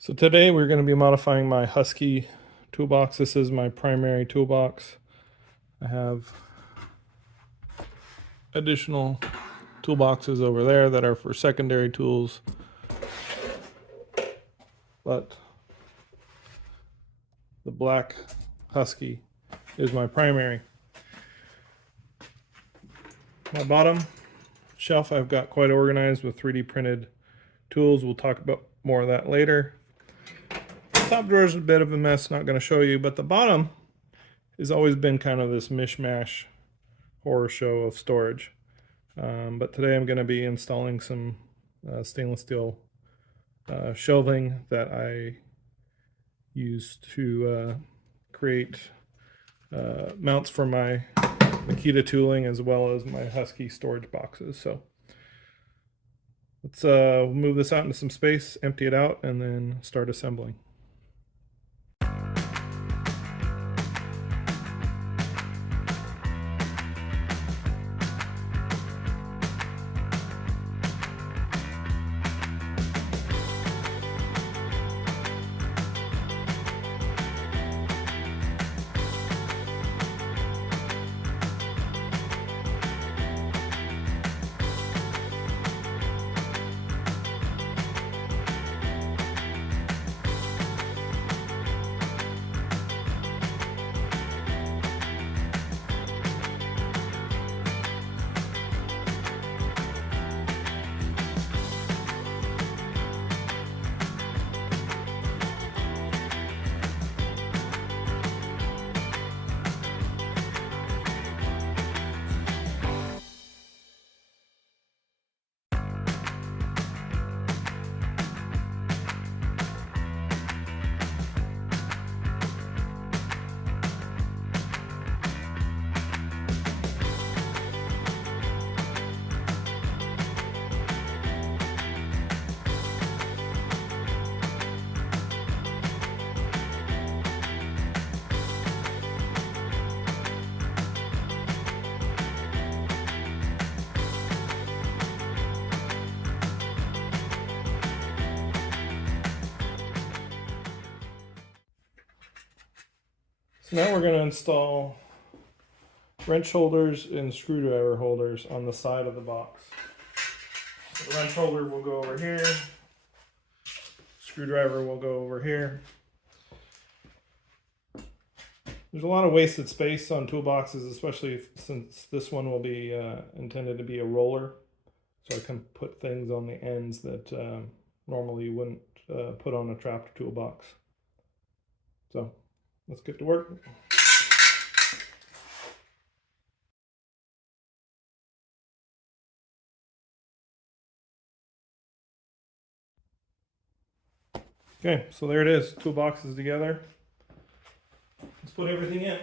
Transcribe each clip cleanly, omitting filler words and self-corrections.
So today we're going to be modifying my Husky toolbox. This is my primary toolbox. I have additional toolboxes over there that are for secondary tools, but the black Husky is my primary. My bottom shelf I've got quite organized with 3D printed tools. We'll talk about more of that later. Top drawer is a bit of a mess, not going to show you, but the bottom has always been kind of this mishmash horror show of storage. But today I'm going to be installing some stainless steel shelving that I use to create mounts for my Makita tooling as well as my Husky storage boxes. So let's move this out into some space, empty it out, and then start assembling. So now we're going to install wrench holders and screwdriver holders on the side of the box. So the wrench holder will go over here, screwdriver will go over here. There's a lot of wasted space on toolboxes, especially since this one will be intended to be a roller. So I can put things on the ends that normally you wouldn't put on a trapped toolbox. So let's get to work. Okay, so there it is, toolboxes together. Let's put everything in.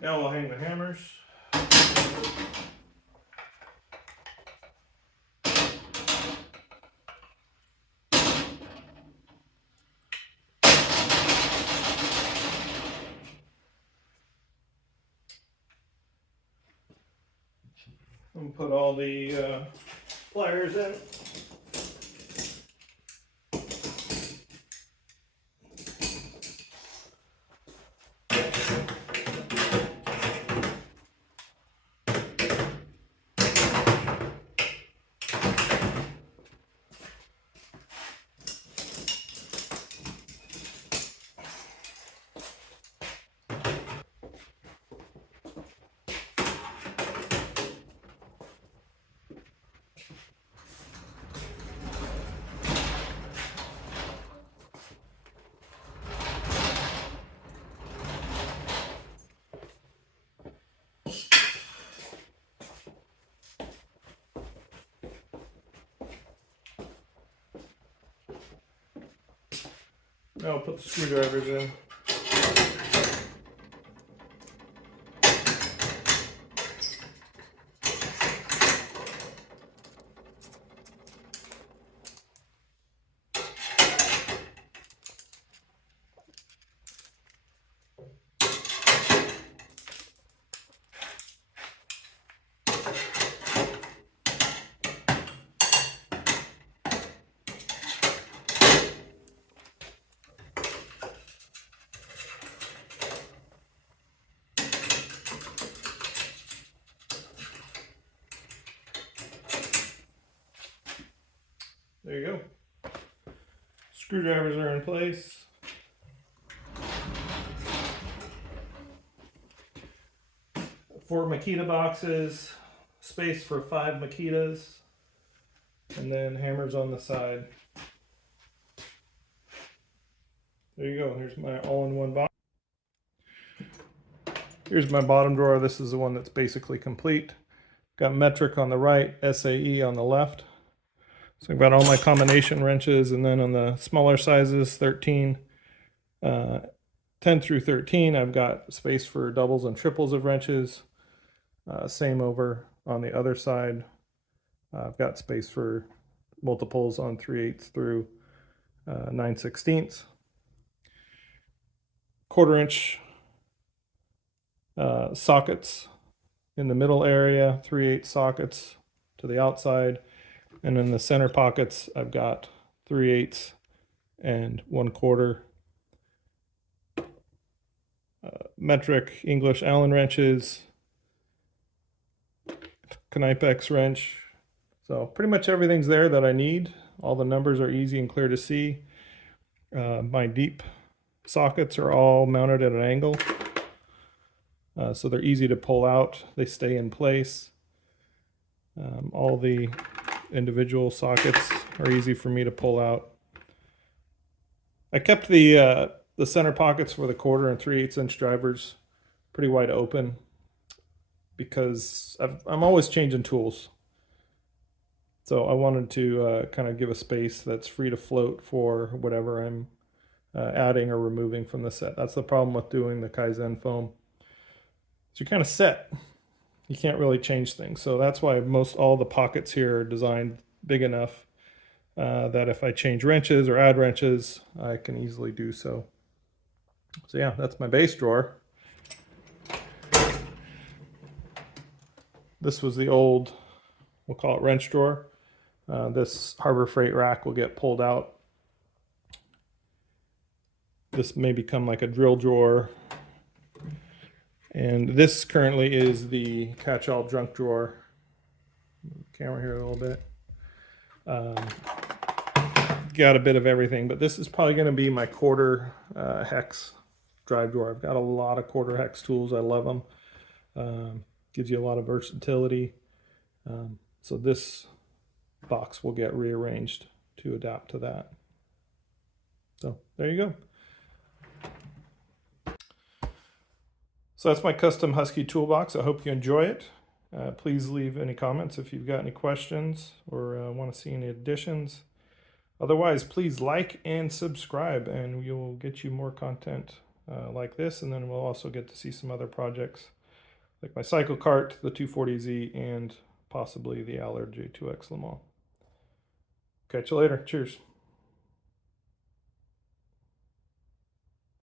Now we'll hang the hammers. And put all the pliers in. Now I'll put the screwdrivers in. There you go. Screwdrivers are in place. Four Makita boxes, space for 5 Makitas, and then hammers on the side. There you go. Here's my all-in-one box. Here's my bottom drawer. This is the one that's basically complete. Got metric on the right, SAE on the left. So I've got all my combination wrenches, and then on the smaller sizes, 10 through 13, I've got space for doubles and triples of wrenches. Same over on the other side. I've got space for multiples on 3/8 through 9/16. 1/4 inch sockets in the middle area, 3/8 sockets to the outside. And in the center pockets, I've got 3/8 and 1/4 metric English Allen wrenches, Knipex wrench. So pretty much everything's there that I need. All the numbers are easy and clear to see. My deep sockets are all mounted at an angle. So they're easy to pull out. They stay in place. All the individual sockets are easy for me to pull out. I kept the center pockets for the 1/4 and 3/8 inch drivers pretty wide open because I'm always changing tools. So I wanted to kind of give a space that's free to float for whatever I'm adding or removing from the set. That's the problem with doing the Kaizen foam. So you're kind of set. You can't really change things. So that's why most all the pockets here are designed big enough that if I change wrenches or add wrenches, I can easily do so. So yeah, that's my base drawer. This was the old, we'll call it wrench drawer. This Harbor Freight rack will get pulled out. This may become like a drill drawer. And this currently is the catch-all junk drawer. Camera here a little bit. Got a bit of everything, but this is probably going to be my 1/4 hex drive drawer. I've got a lot of 1/4 hex tools. I love them. Gives you a lot of versatility. So this box will get rearranged to adapt to that. So there you go. So that's my custom Husky toolbox. I hope you enjoy it. Please leave any comments if you've got any questions or want to see any additions. Otherwise, please like and subscribe, and we will get you more content like this, and then we'll also get to see some other projects like my cycle cart, the 240Z, and possibly the Allard J2X Le Mans. Catch you later. Cheers.